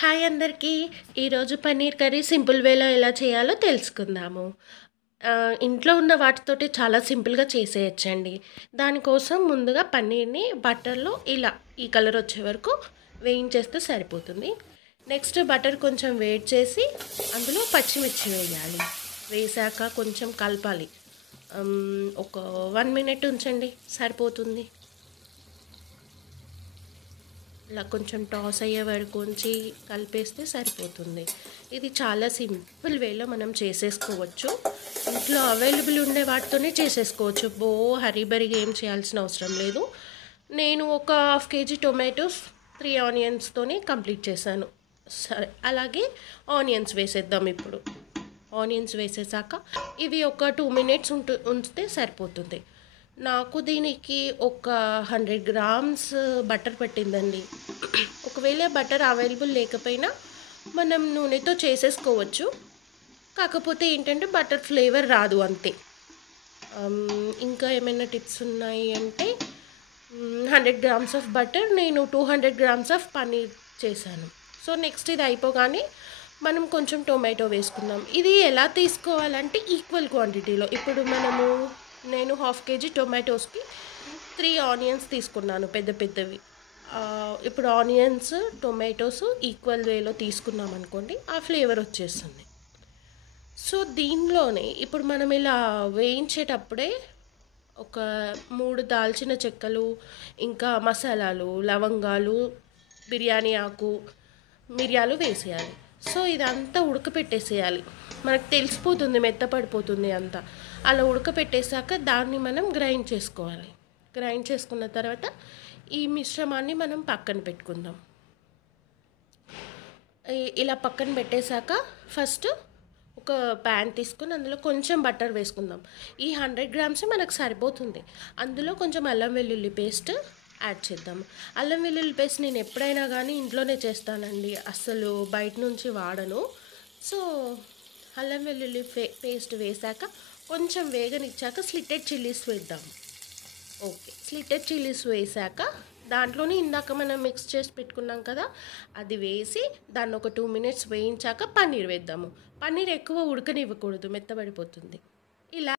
Hi అందరికీ. ఈరోజు paneer curry simple వేలో ఎలా చేయాలో తెలుసుకుందాము. ఇంట్లో ఉన్న వాటితోటి చాలా సింపుల్‌గా చేసేయొచ్చండి. దానికోసం ముందుగా పన్నీర్‌ని బటర్‌లో ఇలా ఈ కలర్ వచ్చే వరకు వేయించేస్తే సరిపోతుంది. నెక్స్ట్ బటర్ కొంచెం వేడి చేసి అందులో పచ్చిమిర్చి వేయాలి. వేశాక కొంచెం కలపాలి. ఒక 1 మినిట్ ఉంచండి సరిపోతుంది. ఇలా కొంచెం టాస్ అయ్యే వరకు ఉంచి కలిపేస్తే సరిపోతుంది. ఇది చాలా సింపుల్ వేలో మనం చేసేసుకోవచ్చు. ఇంట్లో అవైలబుల్ ఉండే వాటితోనే చేసేసుకోవచ్చు. హరీబరీగా ఏం చేయాల్సిన అవసరం లేదు. నేను ఒక హాఫ్ కేజీ టొమాటోస్ 3 ఆనియన్స్తోనే కంప్లీట్ చేశాను. సరే, అలాగే ఆనియన్స్ వేసేద్దాం ఇప్పుడు. ఆనియన్స్ వేసేసాక ఇవి ఒక 2 మినిట్స్ ఉంచితే సరిపోతుంది. నాకు దీనికి ఒక 100 గ్రామ్స్ బటర్ పట్టిందండి. ఒకవేళ బటర్ అవైలబుల్ లేకపోయినా మనం నూనెతో చేసేసుకోవచ్చు. కాకపోతే ఏంటంటే బటర్ ఫ్లేవర్ రాదు అంతే. ఇంకా ఏమైనా టిప్స్ ఉన్నాయి అంటే 100 గ్రామ్స్ ఆఫ్ బటర్, నేను 200 గ్రామ్స్ ఆఫ్ పన్నీర్ చేశాను. సో నెక్స్ట్ ఇది అయిపోగానే మనం కొంచెం టొమాటో వేసుకుందాం. ఇది ఎలా తీసుకోవాలంటే ఈక్వల్ క్వాంటిటీలో. ఇప్పుడు నేను హాఫ్ కేజీ టొమాటోస్కి 3 ఆనియన్స్ తీసుకున్నాను పెద్ద పెద్దవి. ఇప్పుడు ఆనియన్స్ టొమాటోస్ ఈక్వల్ వేలో తీసుకున్నాం అనుకోండి, ఆ ఫ్లేవర్ వచ్చేస్తుంది. సో దీనిలోనే ఇప్పుడు మనం ఇలా వేయించేటప్పుడే ఒక 3 దాల్చిన చెక్కలు, ఇంకా మసాలాలు, లవంగాలు, బిర్యానీ ఆకు, మిరియాలు వేసేయాలి. సో ఇదంతా ఉడకపెట్టేసేయాలి. మనకు తెలిసిపోతుంది, మెత్తపడిపోతుంది అంతా. అలా ఉడకపెట్టేసాక దాన్ని మనం గ్రైండ్ చేసుకోవాలి. గ్రైండ్ చేసుకున్న తర్వాత ఈ మిశ్రమాన్ని మనం పక్కన పెట్టుకుందాం. ఇలా పక్కన పెట్టేశాక ఫస్ట్ ఒక ప్యాన్ తీసుకుని అందులో కొంచెం బటర్ వేసుకుందాం. ఈ 100 గ్రామ్స్ మనకు సరిపోతుంది. అందులో కొంచెం అల్లం వెల్లుల్లి పేస్ట్ యాడ్ చేద్దాం. అల్లం వెల్లుల్లి పేస్ట్ నేను ఎప్పుడైనా కానీ ఇంట్లోనే చేస్తానండి, అస్సలు బయట నుంచి వాడను. సో అల్లం వెల్లుల్లి పేస్ట్ వేసాక కొంచెం వేగనిచ్చాక స్లిటెడ్ చిల్లీస్ వేద్దాం. ఓకే, స్లిటెడ్ చిల్లీస్ వేసాక దాంట్లోనే ఇందాక మనం మిక్స్ చేసి పెట్టుకున్నాం కదా, అది వేసి దాన్ని ఒక 2 మినిట్స్ వేయించాక పన్నీర్ వేద్దాము. పన్నీర్ ఎక్కువ ఉడకనివ్వకూడదు, మెత్తబడిపోతుంది. ఇలా